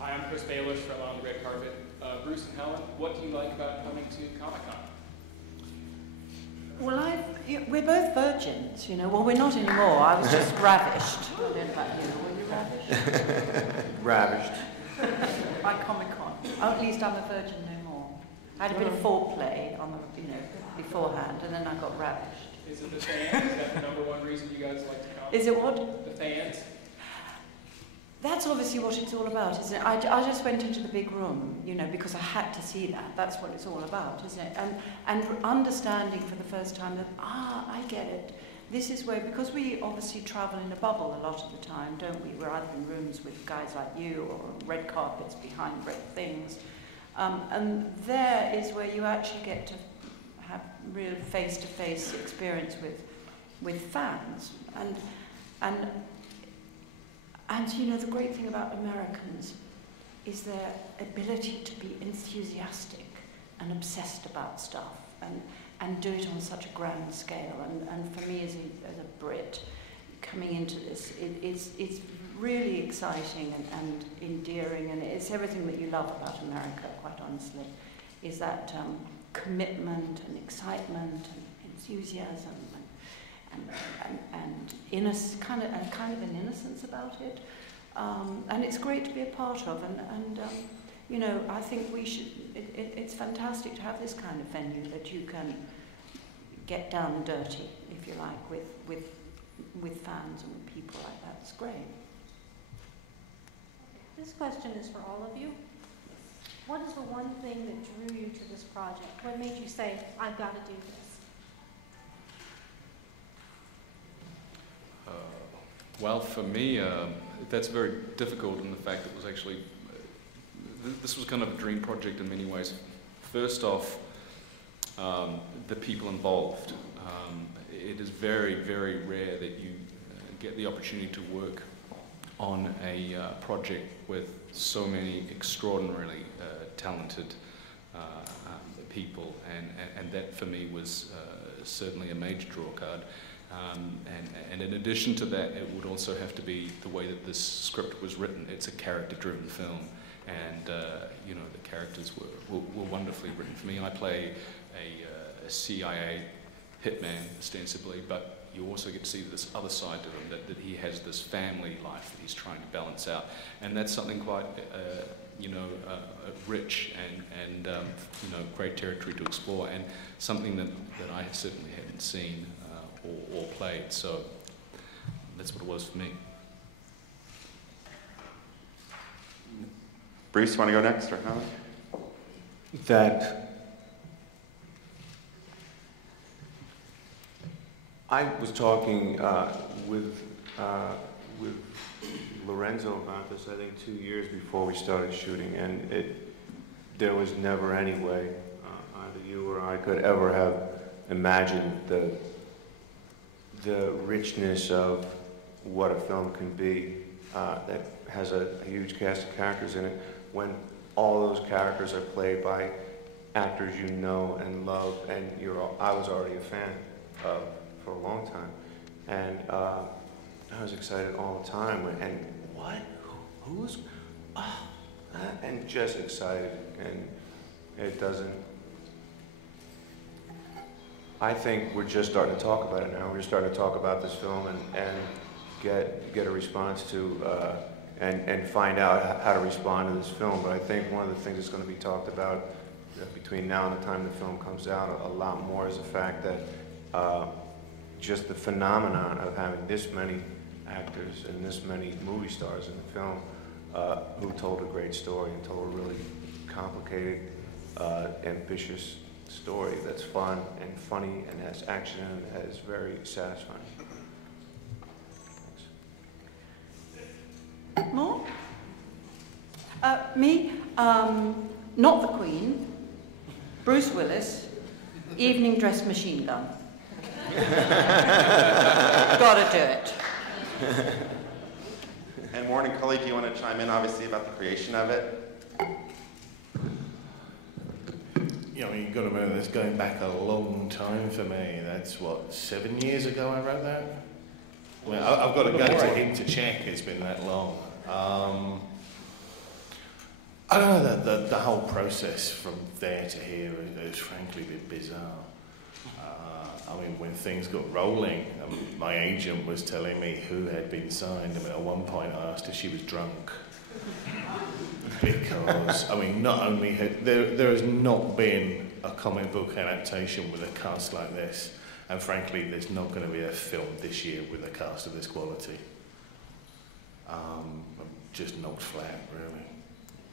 Hi, I'm Chris Baelish from On the Red Carpet. Bruce and Helen, what do you like about coming to Comic-Con? Well, we're both virgins, you know. Well, we're not anymore. I was just ravished. I don't know about you. Were you ravished? Ravished. By Comic-Con. Oh, at least I'm a virgin no more. I had a bit of foreplay on the, beforehand, and then I got ravished. Is it the fans? Is that the number one reason you guys like to come? Is it what? The fans? That's obviously what it's all about, isn't it? I just went into the big room, because I had to see that. That's what it's all about, isn't it? And understanding for the first time that, I get it. This is where, because we obviously travel in a bubble a lot of the time, don't we? We're either in rooms with guys like you or red carpets behind red things. And there is where you actually get to have real face-to-face experience with fans. And the great thing about Americans is their ability to be enthusiastic and obsessed about stuff and do it on such a grand scale. And for me as a Brit, coming into this, it's really exciting and endearing, and it's everything that you love about America, quite honestly, is that commitment and excitement and enthusiasm and kind of an innocence about it, and it's great to be a part of. And I think we should. It's fantastic to have this kind of venue that you can get down and dirty, if you like, with fans and with people like that. It's great. This question is for all of you. What is the one thing that drew you to this project? What made you say, I've got to do this? Well, for me, that's very difficult in the fact that it was actually, this was kind of a dream project in many ways. First off, the people involved. It is very, very rare that you get the opportunity to work on a project with so many extraordinarily talented people, and that for me was certainly a major draw card. And in addition to that, it would also have to be the way that this script was written. It's a character-driven film, and the characters were wonderfully written for me. I play a CIA hitman, ostensibly, but you also get to see this other side to him, that he has this family life that he's trying to balance out, and that's something quite rich and great territory to explore, and something that I certainly hadn't seen or played. So that's what it was for me. Bruce, you want to go next, or Helen? That I was talking with Lorenzo about this, I think 2 years before we started shooting, and there was never any way either you or I could ever have imagined the richness of what a film can be that has a huge cast of characters in it, when all those characters are played by actors you know and love, and I was already a fan of for a long time, and I was excited all the time. And what? Who's? Oh, and just excited, and it doesn't. I think we're just starting to talk about it now. We're just starting to talk about this film and get a response to and find out how to respond to this film. But I think one of the things that's going to be talked about between now and the time the film comes out a lot more is the fact that just the phenomenon of having this many actors and this many movie stars in the film who told a great story and told a really complicated, ambitious story that's fun and funny and has action and that is very satisfying. Thanks. More? Me? Not the Queen. Bruce Willis. Evening dress machine gun. Gotta do it. And Warren and Cully, do you want to chime in, obviously, about the creation of it? You've got to remember, that's going back a long time for me. That's, 7 years ago I wrote that? Well, I've got to go to him to check, it's been that long. I don't know, the whole process from there to here is frankly a bit bizarre. I mean, when things got rolling, my agent was telling me who had been signed. I mean, at one point I asked if she was drunk. Because, I mean, not only there has not been a comic book adaptation with a cast like this, and frankly, there's not going to be a film this year with a cast of this quality. I'm just knocked flat, really.